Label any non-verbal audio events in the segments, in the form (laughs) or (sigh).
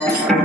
Oh,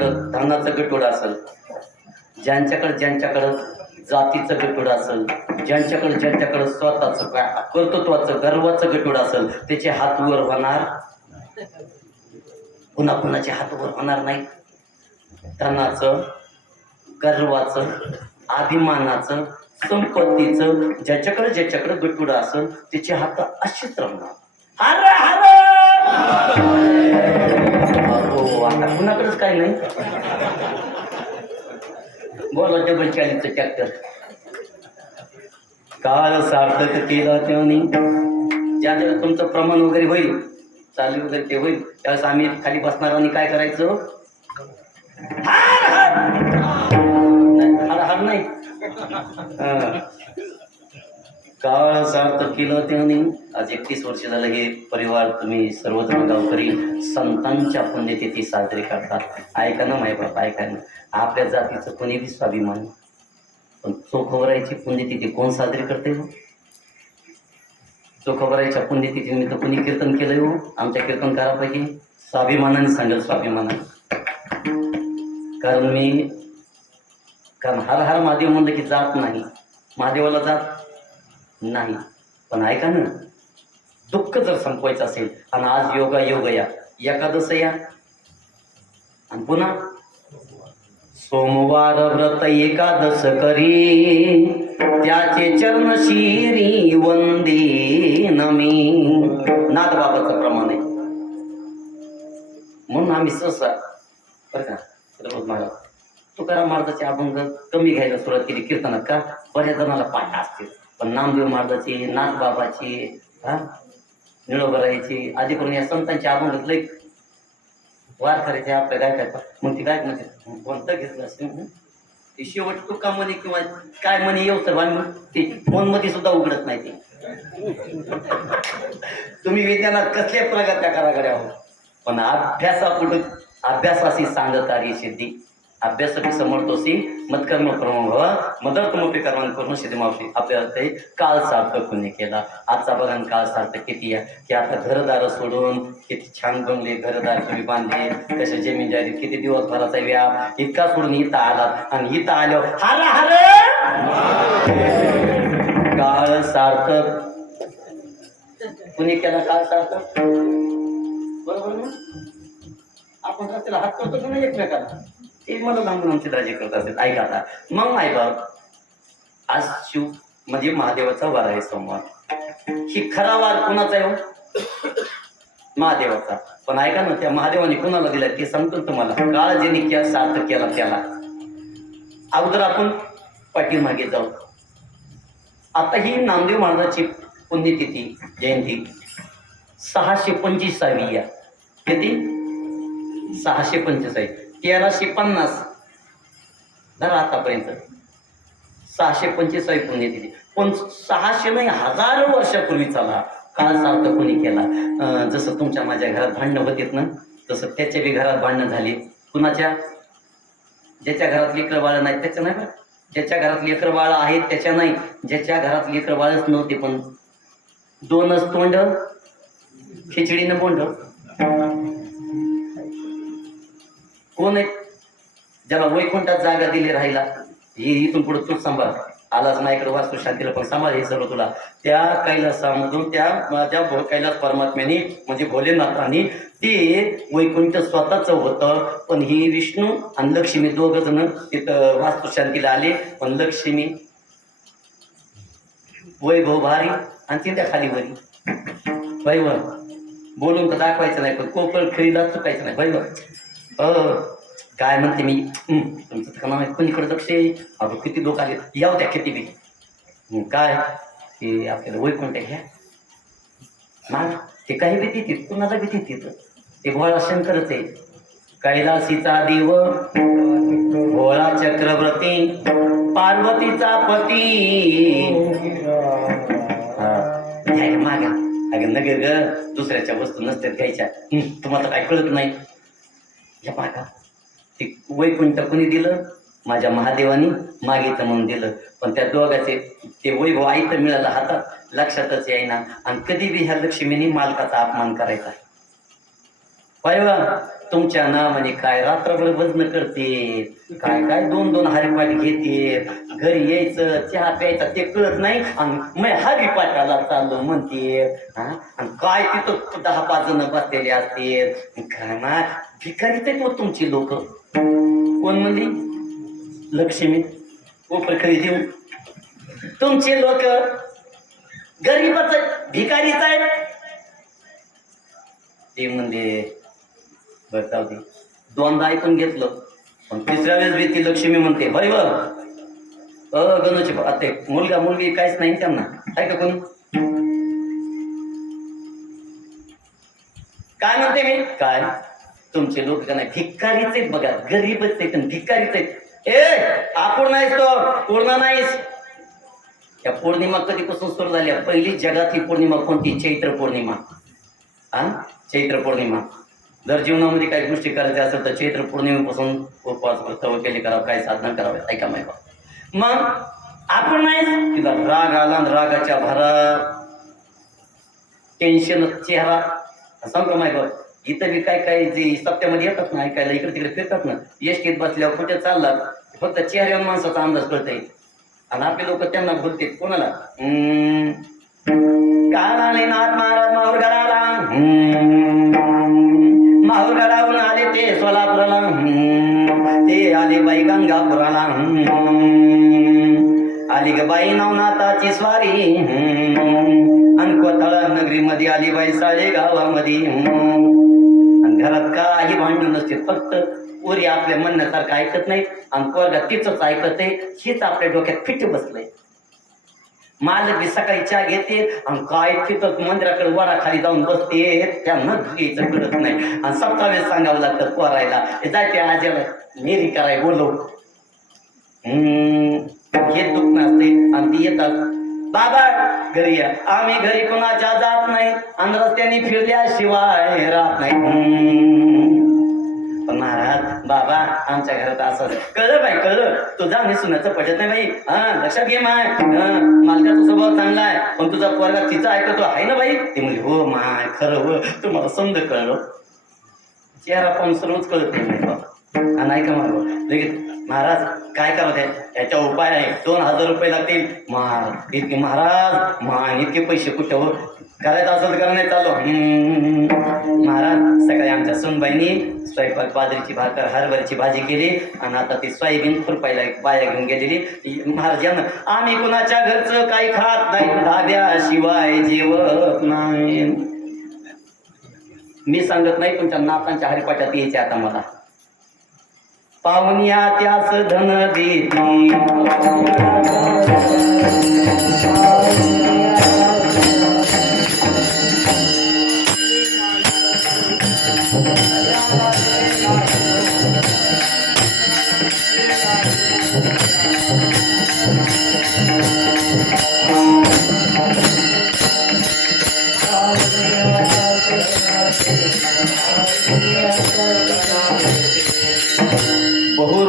ज्यांच्याकडं धनाचं गटोड असेल ज्यांच्याकडं ज्यांच्याकडं जातीचं गटोड असेल ज्यांच्याकडं ज्यांच्याकडं स्वतःचं काय कर्तृत्वाचं गर्वाचं गटोड असेल त्याचे हात वर होणार पुन्हा कुणाचे हात वर होणार नाही. धनाचं गर्वाचं अभिमानाचं संपत्तीचं ज्याच्याकडे ज्याच्याकडे गटुडं असेल त्याचे हात असेच राहणार हर हर! हो आता कुणाकडेच काय नाही. बोला डबल चालीचं ट्रॅक्टर काल सार्थक केला त्याने. ज्या ज्या तुमचं प्रमाण वगैरे होईल चालू वगैरे ते होईल त्यावेळेस आम्ही खाली बसणार आणि काय करायचं? हार हार! नाही, हार हार नाही काळ केलं त्याने. आज एकतीस वर्ष झालं हे परिवार तुम्ही सर्वजण गावकरी संतांच्या पुण्यतिथी साजरी करतात. ऐका ना माय बाप ऐका ना. आपल्या जातीचं कोणी बी स्वाभिमान पण चोखवरायची पुण्यतिथी कोण साजरी करते हो? चोखवरायच्या पुण्यतिथी निमित्त कोणी कीर्तन केलंय हो? आमच्या कीर्तनकारापैकी स्वाभिमानाने सांगेल स्वाभिमानाने. कारण मी कारण हर हर महादेव म्हणलं की जात नाही. महादेवाला जात नाही. पण ऐका ना दुःख जर संपवायचं असेल आणि आज योगा योग या एकादश या. आणि पुन्हा सोमवार व्रत एकादश करी त्याचे चरण शिरी वंदी नमी नाथ बाबाचं प्रमाण आहे. म्हणून आम्ही सहसा बरं का सर्वच महाराज तुकाराम महाराजाचे अभंग कमी घ्यायला सुरुवात केली कीर्तनात का? बऱ्याच जणाला पाठ असतील. पण नामदेव महाराजाची नाथबाबाची हा? निळोबरायची आधी करून या संतांची आपण घेतले वार करायचे आपल्या गायकाचा मग ती गायक म्हणजे कोणतं घेतलं असेल ते शेवट तुका म्हणे किंवा काय म्हणे येऊ तर मग. ते फोनमध्ये सुद्धा उघडत नाही ते. (laughs) तुम्ही विज्ञानात कसल्या प्रगत्या करा गड्या हो? पण अभ्यासापुढे अभ्यासाशी सांगतारी सिद्धी. अभ्यासपी समर्थोसी मत्कर्म परम भवा कर्मान करून शेती मावशी आपल्याला ते काळ सार्थक पुण्य केला. आजचा बघा काळ सार्थक किती आहे? की आता घरदार सोडून किती छान बनले घरदार तुम्ही बांधले कसे जमीनदारी किती दिवसभराचा व्याप इतका सोडून इथं आलात आणि इथं आल्यावर हर हर! काळ सार्थक कुणी केला काळ सार्थक बरोबर ना? आपण रस्त्याला हात करतो एकमेकाला? ते मला लांबून आमचे राजे करत असेल ऐका आता. मग नाही आज शिव म्हणजे महादेवाचा वार आहे सोमवार. ही खरा वार कुणाचा आहे हो? महादेवाचा. पण ऐका ना त्या महादेवाने कुणाला दिला ते सांगतो तुम्हाला. काळ ज्याने क्या सार्थ केला त्याला. अगोदर आपण पाठीमागे जाऊ. आता ही नामदेव महाराजाची पुण्यतिथी जयंती. सहाशे पंचवीसावी या. किती? सहाशे पंचेचाळीस तेराशे पन्नास. धरा आतापर्यंत. सहाशे पंचेचाळीस पुण्यतिथी पण सहाशे नाही हजारो वर्षापूर्वी चाला. काळ सार्थ कोणी केला. जसं तुमच्या माझ्या घरात भांडणं होतीत ना तसं त्याच्या बी घरात भांडणं झाली. कुणाच्या? ज्याच्या घरात लेकरं बाळ नाहीत त्याच्या नाही बरं ज्याच्या घरात लेकरं बाळ आहेत त्याच्या नाही. ज्याच्या घरात लेकरं बाळच नव्हते पण दोनच तोंड खिचडीनं बोंड. कोण आहे? ज्याला वैकुंठात जागा दिली राहिला ही इथून पुढे तूच सांभाळ. आलाच नाही इकडे वास्तू शांतीला पण सांभाळ हे सर्व तुला. त्या कैलासामधून त्या माझ्या भो- कैलास परमात्म्याने म्हणजे भोलेनाथांनी ते वैकुंठ स्वतःच होतं. पण ही विष्णू आणि लक्ष्मी दोघ जण तिथं वास्तू शांतीला आले. पण लक्ष्मी वैभव भारी आणि ती त्या खाली वरी. वैभव बोलून तर दाखवायचं नाही पण कोकळ खरीदा चुकायचं नाही. वैभव काय म्हणते मी? तुमचं तर नाव आहे. कोणीकडे लक्ष आहे. अगं किती लोक आले या होत्या किती बी. काय? ते आपल्याला वैकुंठ घ्या. ना ते काही भीती तिथं कुणाला भीती तिथं ते भोळा शंकरच आहे. कैलासीचा देव भोळा चक्रवर्ती पार्वतीचा पती. मागा. अगं नगर ग. दुसऱ्याच्या वस्तू नसत्यात घ्यायच्या. तुम्हाला काय कळत नाही? हे पाठा ते वैकुंठ कुणी दिलं? माझ्या महादेवानी मागितलं म्हणून दिलं. पण त्या दोघाचे ते वैभव आईत मिळालं हातात लक्षातच येईना. आणि कधी बी ह्या लक्ष्मीने मालकाचा अपमान करायचा. पाहिवा तुमच्या नावाने काय रात्रभर भजन करते काय काय दोन दोन हरिपाठ घेते घरी यायचं चहा प्यायचा ते कळत नाही आणि मी हरिपाठाला चाललो म्हणते हा? आणि काय तिथं दहा पाच जण बसलेले असते काय भिकारीच आहेत तुमची लोक? कोण म्हणली? लक्ष्मी कोपर खरी देऊ. तुमचे लोक गरीबच आहेत भिकारीच आहेत. ते म्हणजे बरं जाऊ दोनदा ऐकून घेतलं. पण तिसऱ्या वेळेस बी ती लक्ष्मी म्हणते बरे बर अ गणोची आता मुलगा मुलगी काहीच नाही त्यांना. आहे का कोणी? काय म्हणते मी? काय? तुमचे लोक का नाही भिक्कारीच आहेत बघा गरीबच आहेत पण भिक्कारीच आहेत. ए आपण नाहीस तो पूर्ण नाहीस. या पौर्णिमा कधीपासून सुरू झाल्या पहिली जगातली पौर्णिमा कोणती? चैत्र पौर्णिमा. हा चैत्र पौर्णिमा. जर जीवनामध्ये काही गोष्टी करायच्या असेल तर चैत्र पौर्णिमेपासून उपवास व्रत केले करावं काही साधना करावे ऐका माहिती मग आपण नाही तिला राग आला रागाच्या भरा टेन्शन चेहरा. सांगतो माहिती इथं बी काय काय जे सत्यामध्ये येतात ना ऐकायला इकडे तिकडे फिरतात ना. एसटीत बसल्यावर कुठे चाललात? फक्त चेहऱ्यावर माणसाचा अंदाज कळतंय. आणि आपले लोक त्यांना बोलते कोणाला? नगरीमध्ये आली बाई साळे गावामध्ये. आणि घरात काही भांडण नसते फक्त पोरी आपल्या म्हणण्यासारखं ऐकत नाही आणि पोरगा तिचंच ऐकत आहे हीच आपल्या डोक्यात फिट बसलंय. मालक बी सकाळी चहा घेते आणि काय तिथं मंदिराकडे वडाखाली जाऊन बसते त्यांना घ्यायचं कळत नाही. आणि सत्ता वेळेस सांगावं लागतं पोरायला हे जायचे आजीला मेरी कराय बोलव. हम्म, हे दुःख नसते आणि ती येतात. बाबा घरी या. आम्ही घरी कोणाच्या जात नाही आणि रस्त्याने फिरल्याशिवाय राहत नाही. महाराज बाबा आमच्या घरात असं कळलं बाई कळलं. तुझा मी सुनाचं पटत नाही बाई. हा लक्षात घे माय. हा, मालकाचा स्वभाव चांगला आहे. पण तुझा पोरगा तिचा ऐकतो आहे ना बाई? ती म्हणजे हो माय खरं हो. तुम्हाला समज कळलं. चेहरा पण सर्वच कळत नाही बाबा. नाही का मागो लगेच महाराज काय करत त्या उपाय आहे दोन हजार रुपये लागतील. महाराज इतके महाराज मान इतके पैसे कुठं हो करायचं असेल तर नाही चालू. हम्म. महाराज सकाळी आमच्या सुनबाईनी स्वयंपाक बाजरीची भाकर हरभऱ्याची भाजी केली आणि आता ती सोयाबीन खुरपायला बाया घेऊन गेलेली. महाराज यांना आम्ही कुणाच्या घरचं काही खात नाही. धाब्याशिवाय जेवत नाही. मी सांगत नाही तुमच्या नातांच्या हरिपाठात यायचे आता मला. पाहुण्या त्यास धन देती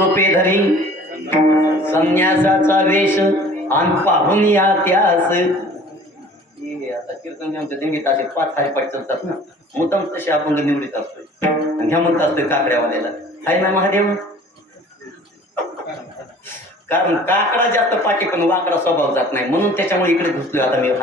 बहुरूपे धरी. संन्यासाचा वेश आणि पाहून या त्यास. हे आता कीर्तन आमच्या दिंडीत असे पाच हरिपाठ चालतात ना. मुद्दाम तसे आपण निवडीत असतोय. आणि ह्या म्हणत असतोय काकड्यावाल्याला. हाय ना महादेव? कारण काकडा जास्त पाठी पण वाकडा स्वभाव जात नाही. म्हणून त्याच्यामुळे इकडे घुसलोय आता मी.